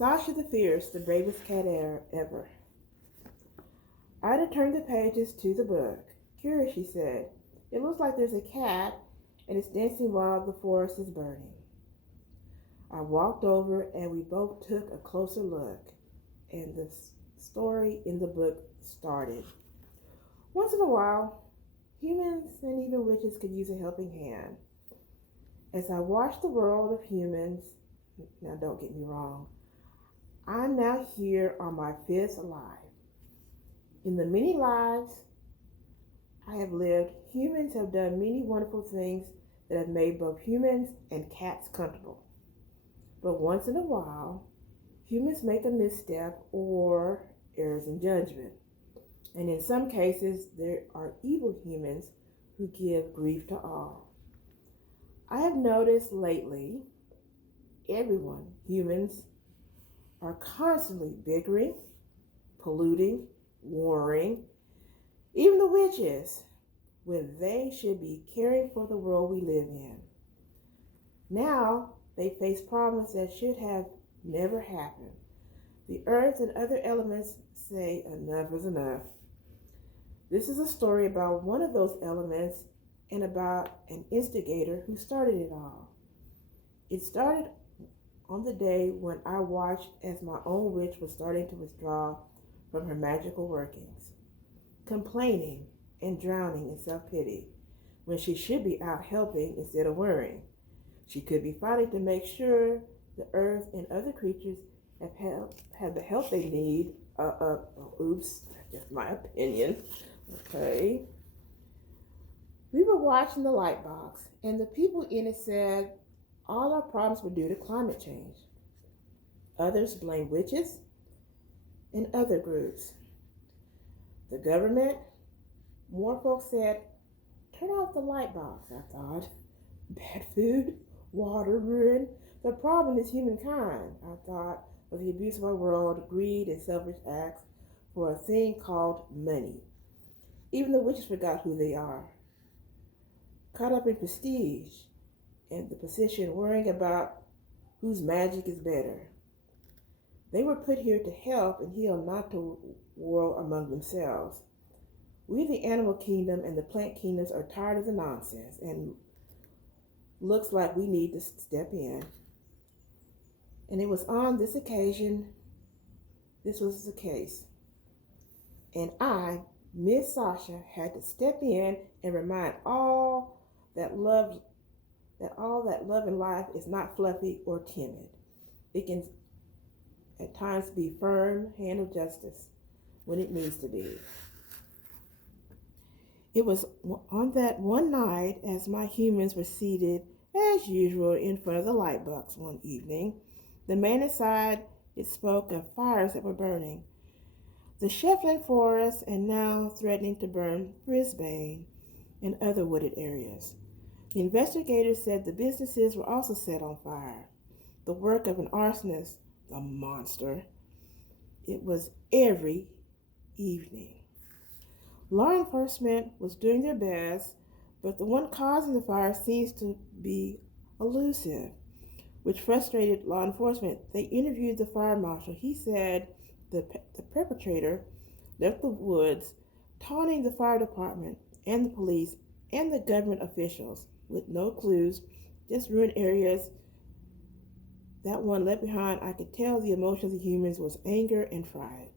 Sasha the Fierce, the bravest cat ever. Ida turned the pages to the book. Curious, she said. It looks like there's a cat and it's dancing while the forest is burning. I walked over and we both took a closer look, and the story in the book started. Once in a while, humans and even witches could use a helping hand. As I watched the world of humans, now don't get me wrong, I'm now here on my fifth life. In the many lives I have lived, humans have done many wonderful things that have made both humans and cats comfortable. But once in a while, humans make a misstep or errors in judgment. And in some cases, there are evil humans who give grief to all. I have noticed lately, everyone, humans, are constantly bickering, polluting, warring, even the witches, when they should be caring for the world we live in. Now, they face problems that should have never happened. The earth and other elements say enough is enough. This is a story about one of those elements and about an instigator who started it all. It started on the day when I watched as my own witch was starting to withdraw from her magical workings, complaining and drowning in self-pity when she should be out helping instead of worrying. She could be fighting to make sure the earth and other creatures have the help they need. Oops, that's just my opinion. Okay. We were watching the light box, and the people in it said all our problems were due to climate change. Others blamed witches and other groups. The government, more folks said, turn off the light box, I thought. Bad food, water ruin. The problem is humankind, I thought, of the abuse of our world, greed, and selfish acts for a thing called money. Even the witches forgot who they are. Caught up in prestige and the position, worrying about whose magic is better. They were put here to help and heal, not to war among themselves. We, the animal kingdom and the plant kingdoms, are tired of the nonsense, and looks like we need to step in. And it was on this occasion, this was the case. And I, Miss Sasha, had to step in and remind all that love in life is not fluffy or timid. It can at times be firm hand of justice when it needs to be. It was on that one night, as my humans were seated as usual in front of the light box one evening, the man inside it spoke of fires that were burning the Shetland forest and now threatening to burn Brisbane and other wooded areas. The investigators said the businesses were also set on fire, the work of an arsonist, a monster. It was every evening. Law enforcement was doing their best, but the one causing the fire seems to be elusive, which frustrated law enforcement. They interviewed the fire marshal. He said the perpetrator left the woods, taunting the fire department and the police and the government officials with no clues, just ruined areas. That one left behind, I could tell the emotion of the humans was anger and fright.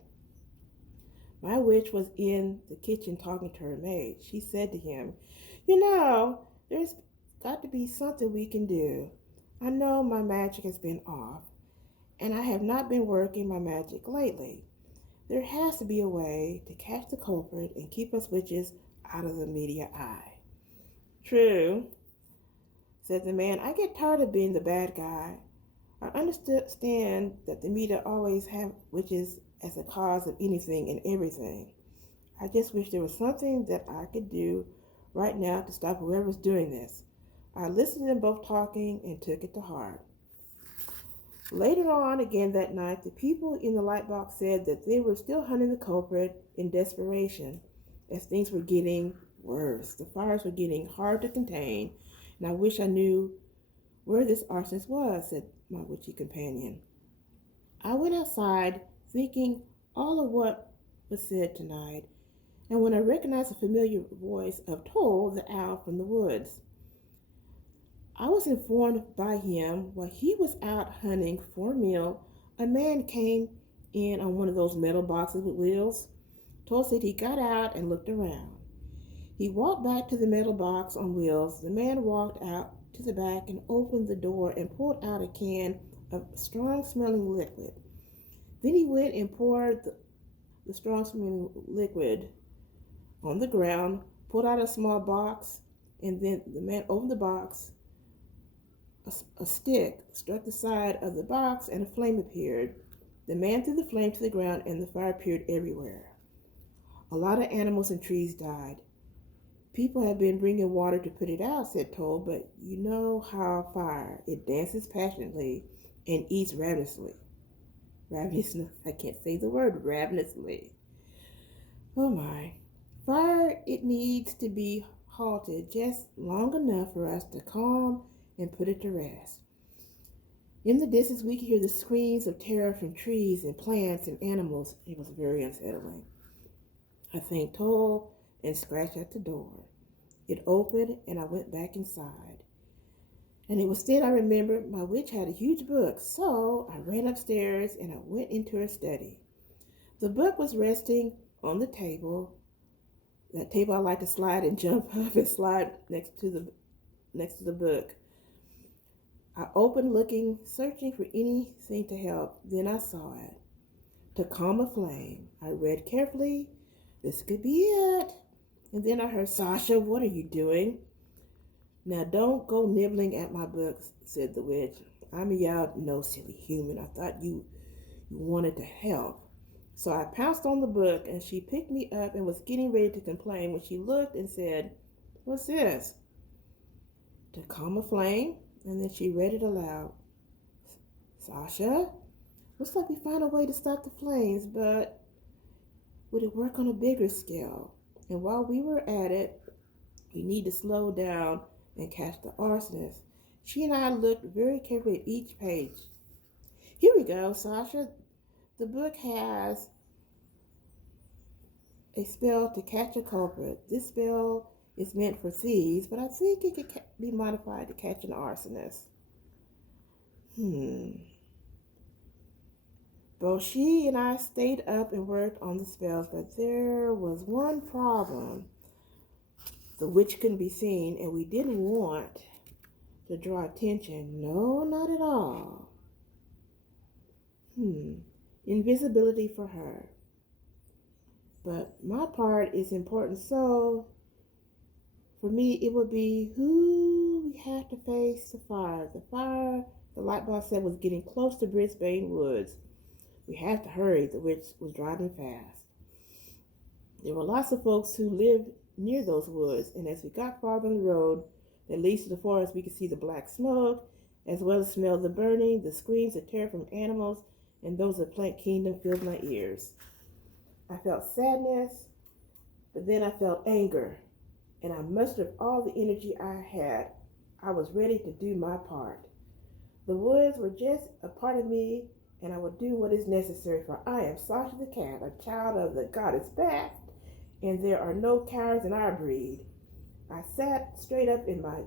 My witch was in the kitchen talking to her maid. She said to him, there's got to be something we can do. I know my magic has been off, and I have not been working my magic lately. There has to be a way to catch the culprit and keep us witches out of the media eye. True, said the man. I get tired of being the bad guy. I understand that the media always have witches as a cause of anything and everything. I just wish there was something that I could do right now to stop whoever's doing this. I listened to them both talking and took it to heart. Later on, again that night, the people in the lightbox said that they were still hunting the culprit in desperation as things were getting worse. The fires were getting hard to contain, and I wish I knew where this arsonist was, said my witchy companion. I went outside thinking all of what was said tonight, and when I recognized the familiar voice of Toll, the owl from the woods, I was informed by him while he was out hunting for a meal, a man came in on one of those metal boxes with wheels. Toll said he got out and looked around. He walked back to the metal box on wheels. The man walked out to the back and opened the door and pulled out a can of strong smelling liquid. Then he went and poured the strong smelling liquid on the ground, pulled out a small box, and then the man opened the box. A stick struck the side of the box and a flame appeared. The man threw the flame to the ground and the fire appeared everywhere. A lot of animals and trees died. People have been bringing water to put it out, said Toll, but you know how fire, it dances passionately and eats ravenously. Ravenously, I can't say the word, ravenously. Oh my. Fire, it needs to be halted just long enough for us to calm and put it to rest. In the distance, we could hear the screams of terror from trees and plants and animals. It was very unsettling. I thanked Toll and scratched at the door. It opened and I went back inside. And it was then I remembered my witch had a huge book, so I ran upstairs and I went into her study. The book was resting on the table. That table I like to slide and jump up and slide next to the book. I opened looking, searching for anything to help. Then I saw it. To calm a flame. I read carefully. This could be it. And then I heard, Sasha, what are you doing? Now don't go nibbling at my books, said the witch. I meowed, no, silly human. I thought you wanted to help. So I pounced on the book and she picked me up and was getting ready to complain when she looked and said, what's this? To calm a flame. And then she read it aloud. Sasha, looks like we found a way to stop the flames, but would it work on a bigger scale? And while we were at it, we need to slow down and catch the arsonist. She and I looked very carefully at each page. Here we go, Sasha. The book has a spell to catch a culprit. This spell is meant for thieves, but I think it could be modified to catch an arsonist. Both she and I stayed up and worked on the spells, but there was one problem. The witch couldn't be seen, and we didn't want to draw attention. No, not at all. Invisibility for her. But my part is important, so for me, it would be who we have to face the fire. The fire, the light boss said, was getting close to Brisbane Woods. We have to hurry. The witch was driving fast. There were lots of folks who lived near those woods, and as we got farther on the road that leads to the forest, we could see the black smoke, as well as smell the burning, the screams of terror from animals, and those of Plant Kingdom filled my ears. I felt sadness, but then I felt anger. And I mustered all the energy I had. I was ready to do my part. The woods were just a part of me, and I would do what is necessary, for I am Sasha the cat, a child of the goddess Beth, and there are no cowards in our breed. I sat straight up in my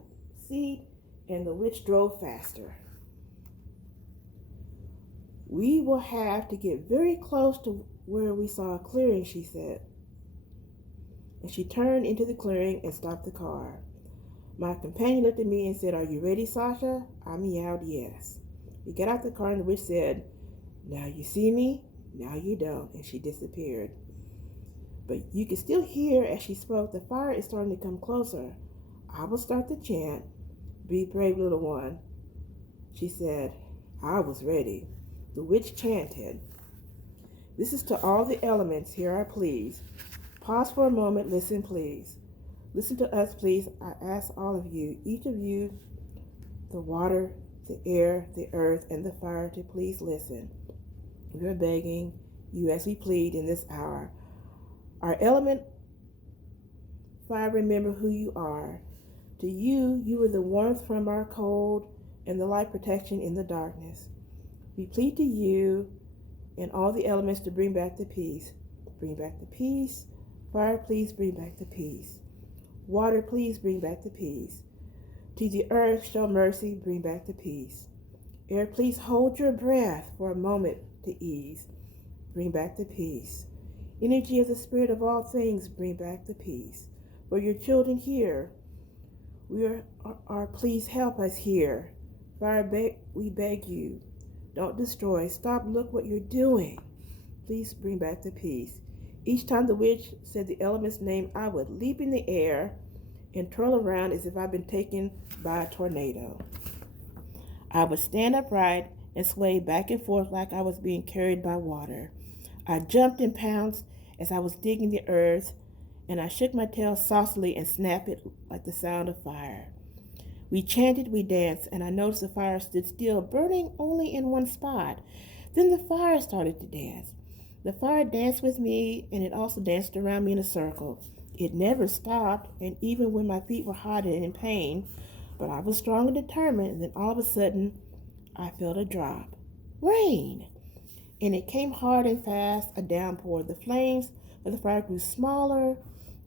seat, and the witch drove faster. We will have to get very close to where we saw a clearing, she said. And she turned into the clearing and stopped the car. My companion looked at me and said, are you ready, Sasha? I meowed, yes. We got out the car and the witch said, now you see me, now you don't, and she disappeared. But you could still hear as she spoke, the fire is starting to come closer. I will start the chant. Be brave, little one. She said, I was ready. The witch chanted. This is to all the elements, hear I please. Pause for a moment, listen please. Listen to us please, I ask all of you, each of you, the water, the air, the earth, and the fire to please listen. We are begging you as we plead in this hour. Our element, fire, remember who you are. To you, you are the warmth from our cold and the light protection in the darkness. We plead to you and all the elements to bring back the peace. Bring back the peace. Fire, please bring back the peace. Water, please bring back the peace. To the earth, show mercy, bring back the peace. Air, please hold your breath for a moment to ease. Bring back the peace. Energy of the spirit of all things, bring back the peace. For your children here, we are please help us here. Fire, we beg you. Don't destroy. Stop, look what you're doing. Please bring back the peace. Each time the witch said the element's name, I would leap in the air and twirl around as if I'd been taken by a tornado. I would stand upright and sway back and forth like I was being carried by water. I jumped and pounced as I was digging the earth, and I shook my tail saucily and snapped it like the sound of fire. We chanted, we danced, and I noticed the fire stood still, burning only in one spot. Then the fire started to dance. The fire danced with me, and it also danced around me in a circle. It never stopped, and even when my feet were hot and in pain, but I was strong and determined, and then all of a sudden, I felt a drop. Rain! And it came hard and fast, a downpour. The flames of the fire grew smaller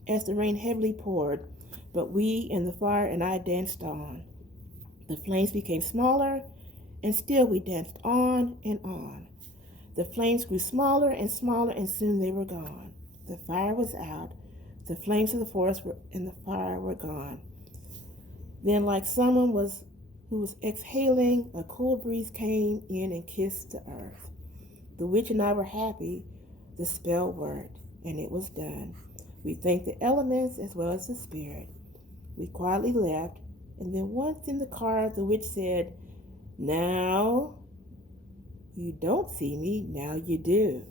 as the rain heavily poured, but we and the fire and I danced on. The flames became smaller, and still we danced on and on. The flames grew smaller, and soon they were gone. The fire was out. The flames of the forest and the fire were gone. Then, like someone who was exhaling, a cool breeze came in and kissed the earth. The witch and I were happy. The spell worked, and it was done. We thanked the elements as well as the spirit. We quietly left, and then once in the car, the witch said, "Now you don't see me, now you do."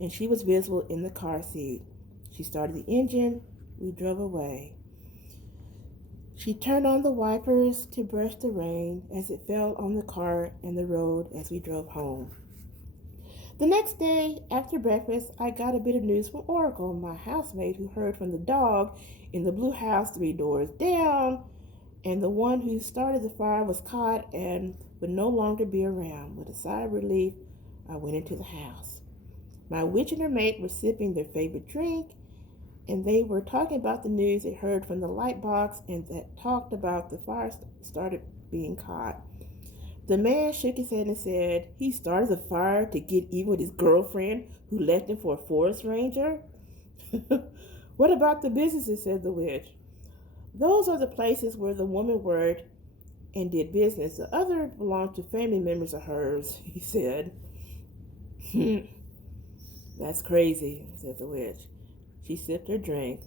And she was visible in the car seat. She started the engine. We drove away. She turned on the wipers to brush the rain as it fell on the car and the road as we drove home. The next day, after breakfast, I got a bit of news from Oracle, my housemate, who heard from the dog in the blue house 3 doors down, and the one who started the fire was caught and would no longer be around. With a sigh of relief, I went into the house. My witch and her mate were sipping their favorite drink, and they were talking about the news they heard from the light box and that talked about the fire started being caught. The man shook his head and said he started the fire to get even with his girlfriend who left him for a forest ranger. What about the businesses, said the witch. Those are the places where the woman worked and did business. The other belonged to family members of hers, he said. That's crazy, said the witch. She sipped her drink.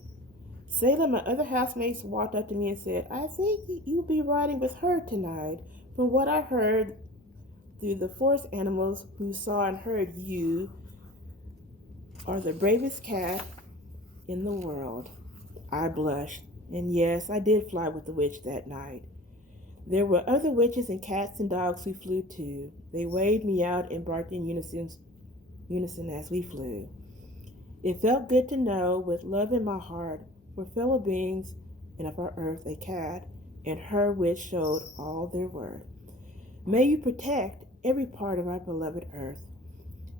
Salem, my other housemates, walked up to me and said, I think you'll be riding with her tonight. From what I heard through the forest animals who saw and heard, you are the bravest cat in the world. I blushed, and yes, I did fly with the witch that night. There were other witches and cats and dogs who flew too. They waved me out and barked in unison as we flew. It felt good to know, with love in my heart, for fellow beings and of our earth, a cat and her witch showed all their worth. May you protect every part of our beloved earth.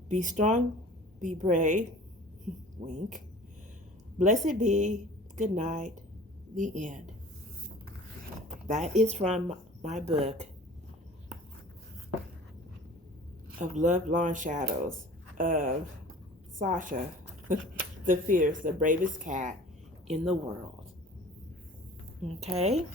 Be strong, be brave, wink. Blessed be, good night, the end. That is from my book of Love, Law, and Shadows of Sasha, the fierce, the bravest cat in the world. Okay?